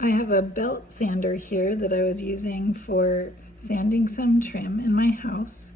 I have a belt sander here that I was using for sanding some trim in my house,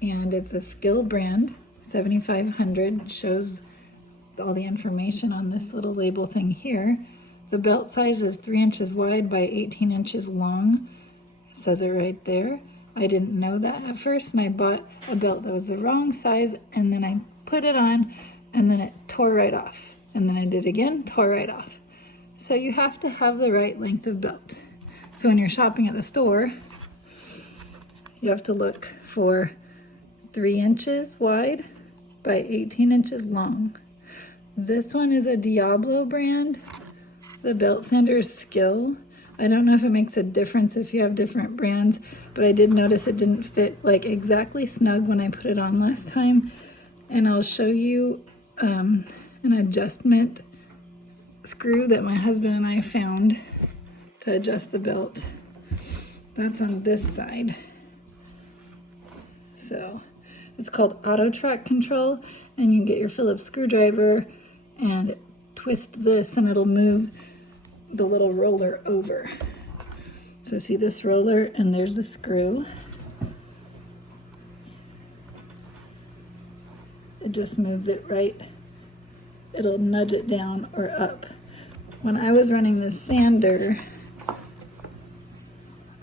and it's a Skil brand, 7500, shows all the information on this little label thing here. The belt size is 3 inches wide by 18 inches long. It says it right there. I didn't know that at first, and I bought a belt that was the wrong size, and then I put it on, and then it tore right off. And then I did again, tore right off. So you have to have the right length of belt. So when you're shopping at the store, you have to look for 3 inches wide by 18 inches long. This one is a Diablo brand. The belt sander is Skil. I don't know if it makes a difference if you have different brands, but I did notice it didn't fit like exactly snug when I put it on last time. And I'll show you an adjustment screw that my husband and I found to adjust the belt. That's on this side. So it's called auto track control, and you can get your Phillips screwdriver and twist this and it'll move the little roller over. So see this roller, and there's the screw. It just moves it right. It'll nudge it down or up. When I was running this sander,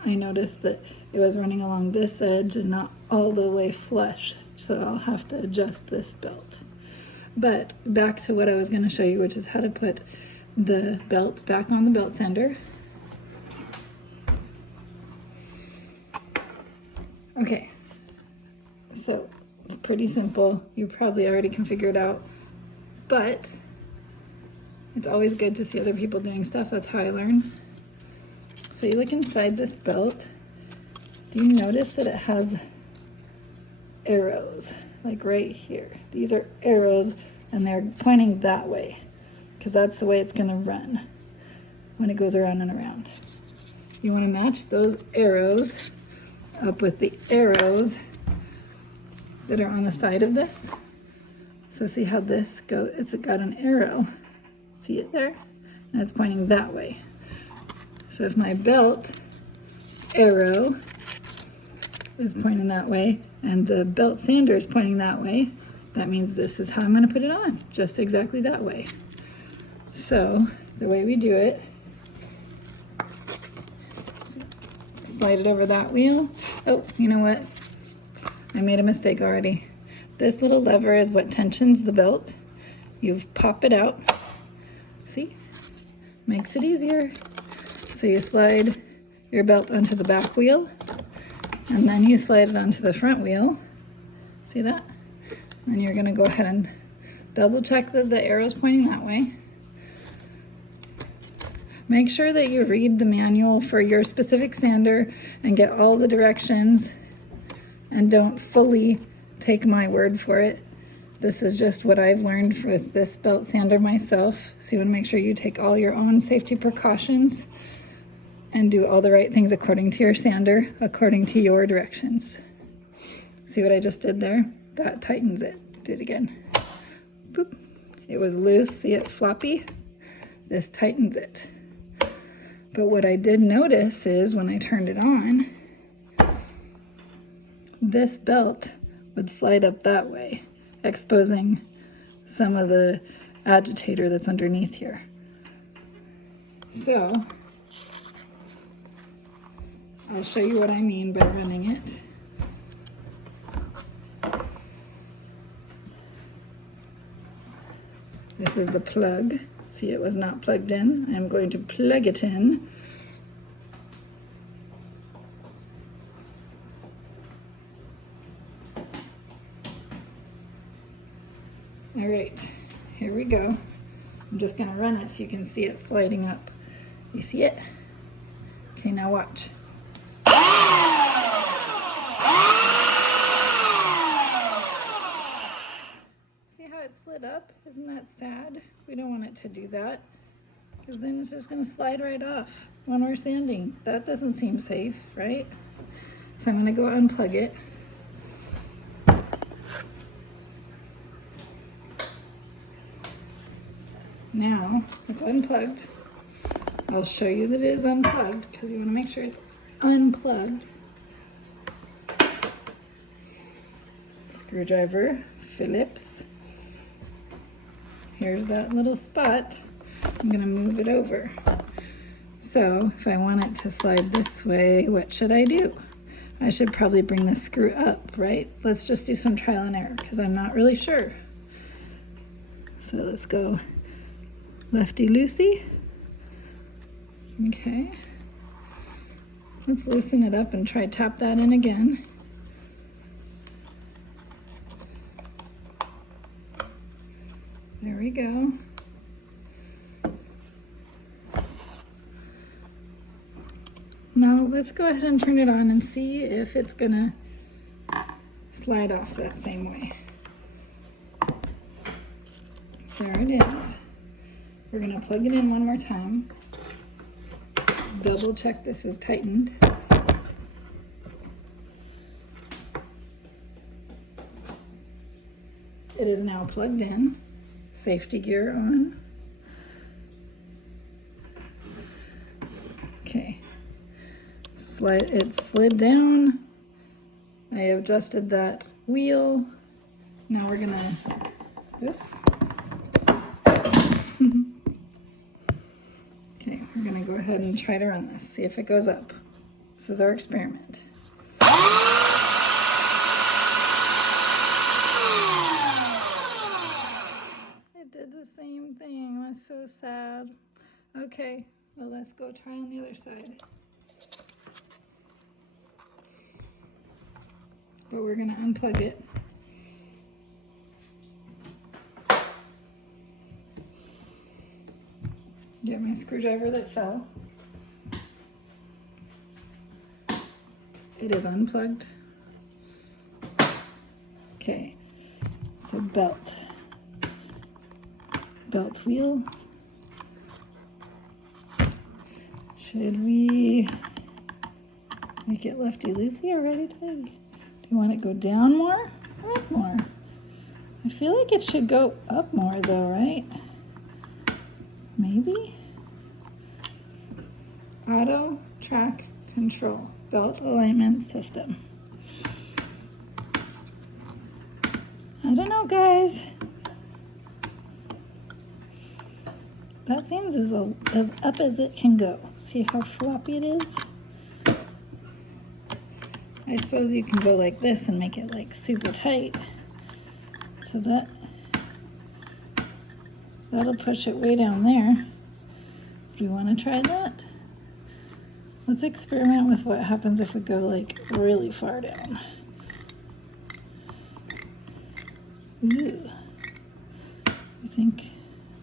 I noticed that it was running along this edge and not all the way flush, so I'll have to adjust this belt. But back to what I was going to show you, which is how to put the belt back on the belt sander. Okay, so it's pretty simple. You probably already can figure it out, but it's always good to see other people doing stuff. That's how I learn. So you look inside this belt. Do you notice that it has arrows, like right here? These are arrows, and they're pointing that way, because that's the way it's gonna run when it goes around and around. You wanna match those arrows up with the arrows that are on the side of this. So see how this goes? It's got an arrow. See it there? And it's pointing that way. So if my belt arrow is pointing that way and the belt sander is pointing that way, that means this is how I'm going to put it on, just exactly that way. So the way we do it, slide it over that wheel. Oh, you know what? I made a mistake already. This little lever is what tensions the belt. You pop it out. See? Makes it easier. So you slide your belt onto the back wheel, and then you slide it onto the front wheel. See that? Then you're gonna go ahead and double check that the arrow's pointing that way. Make sure that you read the manual for your specific sander and get all the directions, and don't fully take my word for it. This is just what I've learned with this belt sander myself. So you wanna make sure you take all your own safety precautions and do all the right things according to your sander, according to your directions. See what I just did there? That tightens it. Do it again. Boop. It was loose, see it floppy? This tightens it. But what I did notice is when I turned it on, this belt would slide up that way, exposing some of the agitator that's underneath here. So I'll show you what I mean by running it. This is the plug. See, it was not plugged in. I'm going to plug it in. All right, here we go. I'm just gonna run it so you can see it sliding up. You see it? Okay, now watch. See how it slid up? Isn't that sad? We don't want it to do that, because then it's just gonna slide right off when we're sanding. That doesn't seem safe, right? So I'm gonna go unplug it. Now it's unplugged. I'll show you that it is unplugged because you want to make sure it's unplugged. Screwdriver, Phillips. Here's that little spot. I'm going to move it over. So if I want it to slide this way, what should I do? I should probably bring the screw up, right? Let's just do some trial and error because I'm not really sure. So let's go lefty-loosey. Okay. Let's loosen it up and try tap that in again. There we go. Now let's go ahead and turn it on and see if it's gonna slide off that same way. There it is. We're gonna plug it in one more time. Double check this is tightened. It is now plugged in. Safety gear on. Okay. It slid down. I adjusted that wheel. Now we're gonna, oops. Okay, we're gonna go ahead and try to run this, see if it goes up. This is our experiment. It did the same thing, that's so sad. Okay, well let's go try on the other side. But we're gonna unplug it. Get my screwdriver that fell. It is unplugged. Okay, so belt wheel. Should we make it lefty-loosey or righty-tighty? Do you want it to go down more or up more? I feel like it should go up more though, right? Maybe? Auto track control, belt alignment system. I don't know, guys. That seems as up as it can go. See how floppy it is? I suppose you can go like this and make it like super tight. So that'll push it way down there. Do you want to try that? Let's experiment with what happens if we go like really far down. Ooh.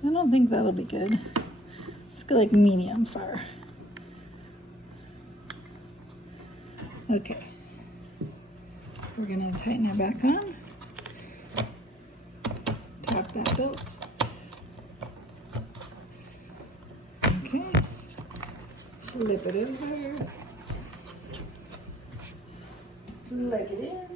I don't think that'll be good. Let's go like medium far. Okay. We're gonna tighten it back on. Tap that belt. Okay. Flip it over. Plug it in.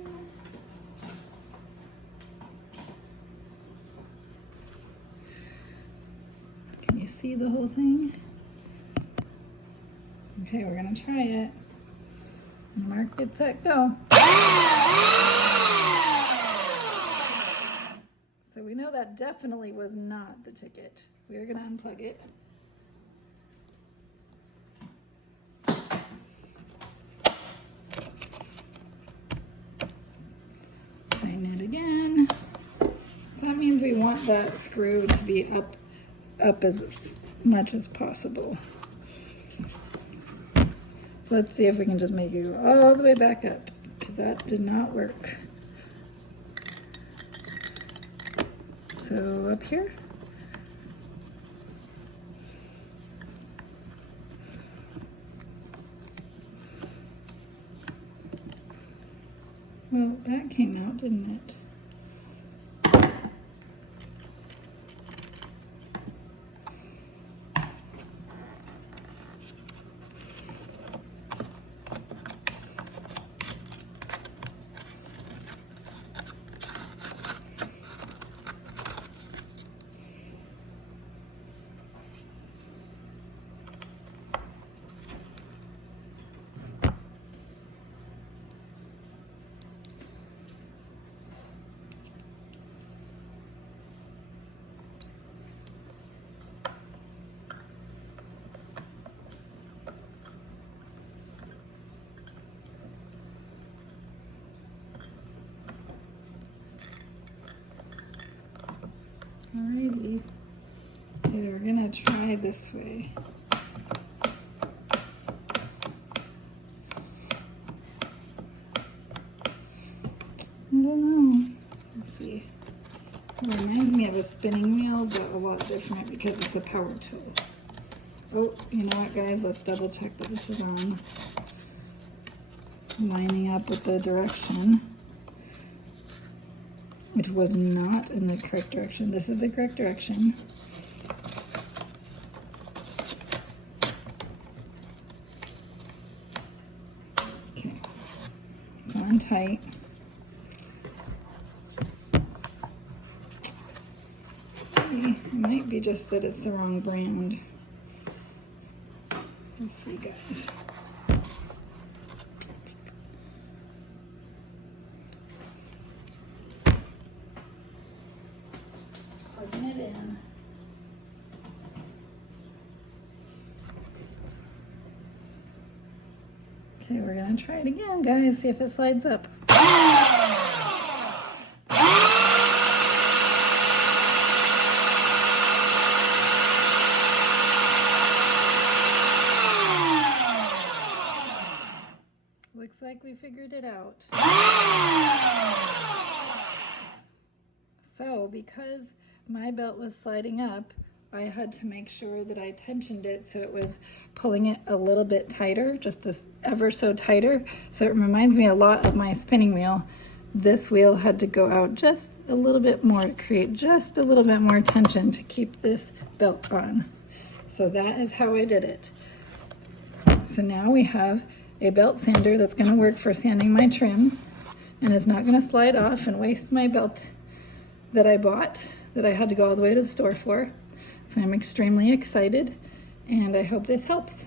Can you see the whole thing? Okay, we're gonna try it. Mark, get set, go. So we know that definitely was not the ticket. We are gonna unplug it. Tighten it again. So that means we want that screw to be up as much as possible. So let's see if we can just make it go all the way back up, because that did not work. So up here. Well, that came out, didn't it? slide this way. I don't know. Let's see. It reminds me of a spinning wheel, but a lot different because it's a power tool. Oh, you know what, guys? Let's double check that this is on. Lining up with the direction. It was not in the correct direction. This is the correct direction. Okay, it's on tight. See, it might be just that it's the wrong brand. Let's see, guys. Plugging it in. Okay, we're gonna try it again, guys, see if it slides up. Looks like we figured it out. So because my belt was sliding up, I had to make sure that I tensioned it so it was pulling it a little bit tighter, just ever so tighter. So it reminds me a lot of my spinning wheel. This wheel had to go out just a little bit more to create just a little bit more tension to keep this belt on. So that is how I did it. So now we have a belt sander that's going to work for sanding my trim, and it's not going to slide off and waste my belt that I bought, that I had to go all the way to the store for. So I'm extremely excited, and I hope this helps.